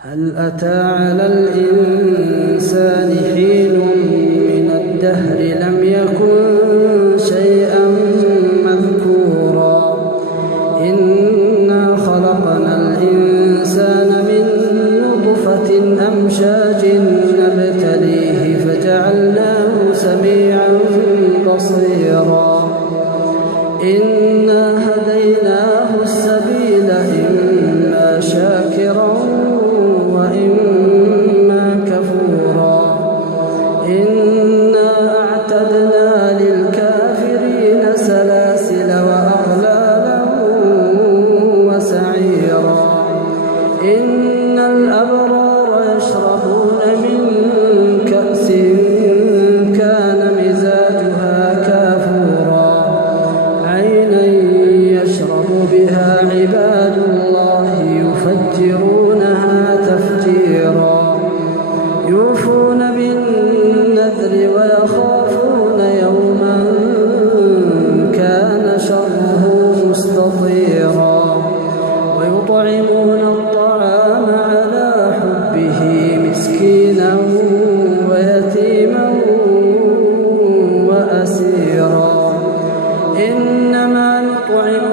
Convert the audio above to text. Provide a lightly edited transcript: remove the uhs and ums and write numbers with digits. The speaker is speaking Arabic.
هل أتى على الإنسان حين من الدهر لم يكن شيئا مذكورا إنا خلقنا الإنسان من نطفة أمشاج نبتليه فجعلناه سميعا بصيرا إنا هديناه السبيل إما شاكرا وإما كفورا إنا أعتدنا للكافرين سلاسل وأغلالا وسعيرا إن الأبرار يشربون من كأس كان مزاجها كافورا عينا يشرب بها عباد الله يفجرونها تفجيرا يوفون بالنذر ويخافون يوما كان شره مستطيرا ويطعمون الطعام على حبه مسكينا ويتيما وأسيرا إنما نطعم